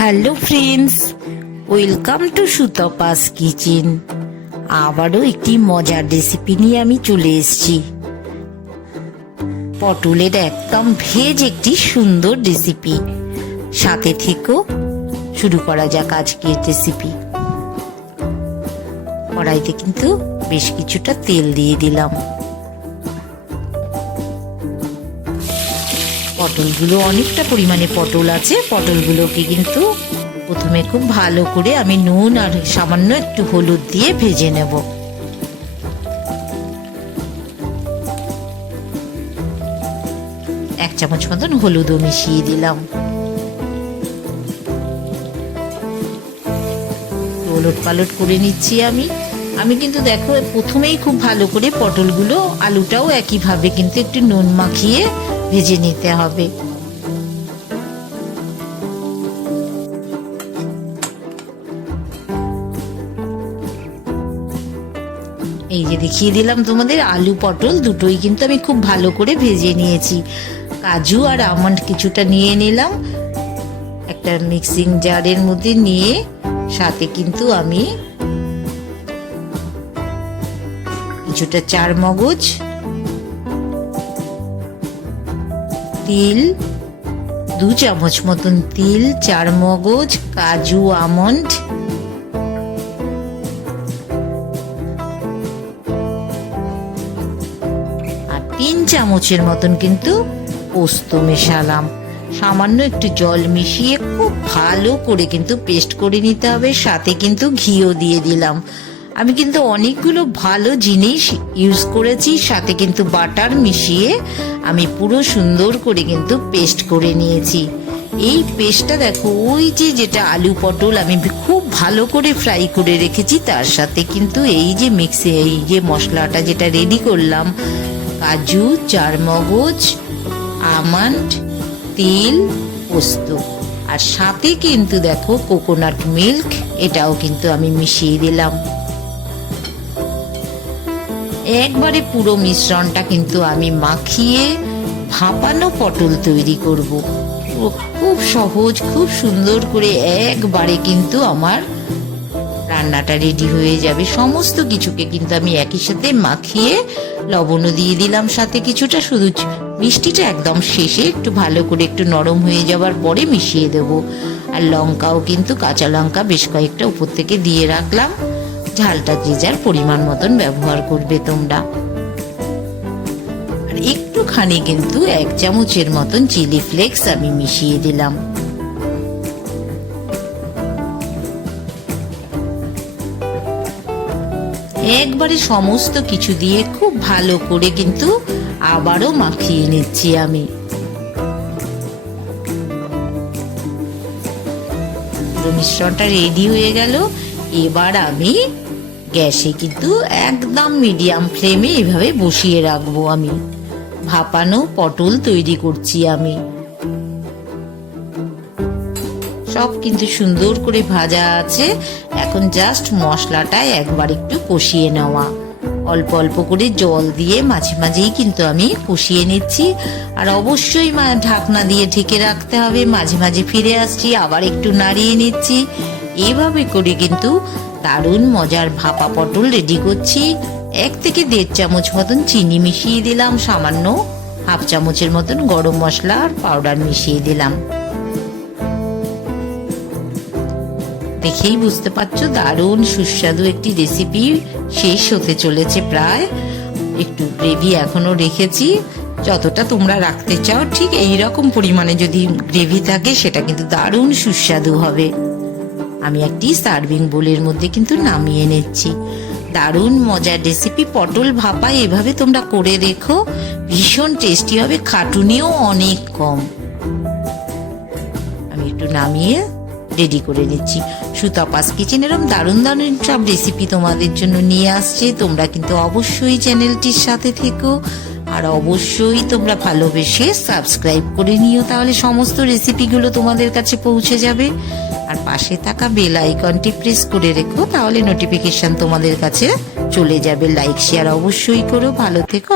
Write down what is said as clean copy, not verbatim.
Hello friends, welcome to Sutapa's kitchen. আবারও একটি মজার রেসিপি নিয়ে আমি চলে এসেছি। পটলের একদম ভেজ একটি সুন্দর রেসিপি। সাথে থেকেও শুরু করা যাক আজকের রেসিপি। কড়াইতে কিন্তু বেশ কিছুটা তেল দিয়ে দিলাম। পটলগুলো অনেকটা পরিমাণে পটল আছে। পটলগুলোকে কিন্তু প্রথমে খুব ভালো করে আমি নুন আর সামান্য একটু হলুদ দিয়ে ভেজে নেব। এক চামচ মতন হলুদও মিশিয়ে দিলাম। ওলট পালট করে নিচ্ছি আমি কিন্তু দেখো প্রথমেই খুব ভালো করে পটলগুলো, আলুটাও একইভাবে কিন্তু একটু নুন মাখিয়ে ভেজে নিতে হবে। এই যে দেখিয়ে দিলাম তোমাদের, আলু পটল দুটোই কিন্তু আমি খুব ভালো করে ভেজে নিয়েছি। কাজু আর আমন্ড কিছুটা নিয়ে নিলাম একটা মিক্সিং জারের মধ্যে নিয়ে, সাথে কিন্তু আমি কিছুটা চারমগজ, তিল 2 চামচ মতন তিল, চারমগজ, কাজু, আমন্ড, আর 3 চামচের মতন কিন্তু পোস্ত মেশালাম। সামান্য একটু জল মিশিয়ে খুব ভালো করে কিন্তু পেস্ট করে নিতে হবে। সাথে কিন্তু ঘিও দিয়ে দিলাম। আমি কিন্তু অনেকগুলো ভালো জিনিস ইউজ করেছি, সাথে কিন্তু বাটার মিশিয়ে আমি পুরো সুন্দর করে কিন্তু পেস্ট করে নিয়েছি। এই পেস্টটা দেখো, ওই যেটা আলু পটল আমি খুব ভালো করে ফ্রাই করে রেখেছি, তার সাথে কিন্তু এই যে মিক্সে এই যে মশলাটা যেটা রেডি করলাম, কাজু, চারমগজ, আমন্ড, তিল, পোস্ত, আর সাথে কিন্তু দেখো কোকোনাট মিল্ক, এটাও কিন্তু আমি মিশিয়ে দিলাম। একবারে পুরো মিশ্রণটা কিন্তু আমি মাখিয়ে ভাপানো পটল তৈরি করব। খুব সহজ, খুব সুন্দর করে একবারে কিন্তু আমার রান্নাটা রেডি হয়ে যাবে। সমস্ত কিছুকে কিন্তু আমি একই সাথে মাখিয়ে লবণও দিয়ে দিলাম সাথে কিছুটা, শুধু মিষ্টিটা একদম শেষে একটু ভালো করে একটু নরম হয়ে যাওয়ার পরে মিশিয়ে দেব। আর লঙ্কাও কিন্তু কাঁচা লঙ্কা বেশ কয়েকটা উপর থেকে দিয়ে রাখলাম। ঝালটা যে যার পরিমাণ মতন ব্যবহার করবে তোমরা। আর একটুখানি কিন্তু 1 চামচের মতন চিলি ফ্লেক্স আমি মিশিয়ে দিলাম। একবারে সমস্ত কিছু দিয়ে খুব ভালো করে কিন্তু আবারও মাখিয়ে নিচ্ছি আমি। মিশ্রণটা রেডি হয়ে গেল। এবার আমি গ্যাসে কিন্তু একদম মিডিয়াম ফ্লেমে এভাবে বসিয়ে রাখবো। আমি ভাপানো পটল তৈরি করছি। আমি সব কিন্তু সুন্দর করে ভাজা আছে। এখন জাস্ট মশলাটা একবার একটু কষিয়ে নেওয়া, অল্প অল্প করে জল দিয়ে মাঝে মাঝেই কিন্তু আমি কষিয়ে নিচ্ছি। আর অবশ্যই ঢাকনা দিয়ে ঢেকে রাখতে হবে। মাঝে মাঝে ফিরে আসছি, আবার একটু নাড়িয়ে নিচ্ছি। এভাবে করে কিন্তু দারুণ মজার ভাপা পটল রেডি করছি। 1 থেকে 1.5 চামচ মতন চিনি মিশিয়ে দিলাম, সামান্য 1/2 চামচের মতন গরম মশলা আর পাউডার মিশিয়ে দিলাম। দেখেই বুঝতে পারছো দারুণ সুস্বাদু একটি রেসিপি শেষ হতে চলেছে প্রায়। একটু গ্রেভি এখনো রেখেছি, যতটা তোমরা রাখতে চাও ঠিক এই রকম পরিমাণে যদি গ্রেভি থাকে সেটা কিন্তু দারুণ সুস্বাদু হবে। আমি একটি সার্ভিং বোলের মধ্যে কিন্তু নামিয়ে নিচ্ছি। দারুণ মজার রেসিপি পটল ভাপা, এভাবে তোমরা করে দেখো, ভীষণ টেস্টি হবে, খাটুনিও অনেক কম। আমি একটু নামিয়ে রেডি করে নিচ্ছি। সুতপাস কিচেন এরকম দারুণ দারুণ সব রেসিপি তোমাদের জন্য নিয়ে আসছে। তোমরা কিন্তু অবশ্যই চ্যানেলটির সাথে থেকো, আর অবশ্যই তোমরা ভালোবেসে সাবস্ক্রাইব করে নিও, তাহলে সমস্ত রেসিপিগুলো তোমাদের কাছে পৌঁছে যাবে। আর পাশে থাকা বেল আইকনটি প্রেস করে রেখো, তাহলে নোটিফিকেশন তোমাদের কাছে চলে যাবে। লাইক শেয়ার অবশ্যই করো। ভালো থেকো।